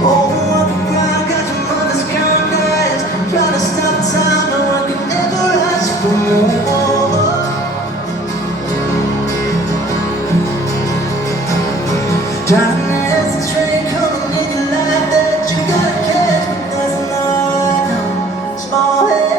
Oh, I'm proud, got your mother's kindness. Trying to stop time, no one can ever ask for more. Trying to miss the train coming in your life that you gotta catch, but that's not no small heads.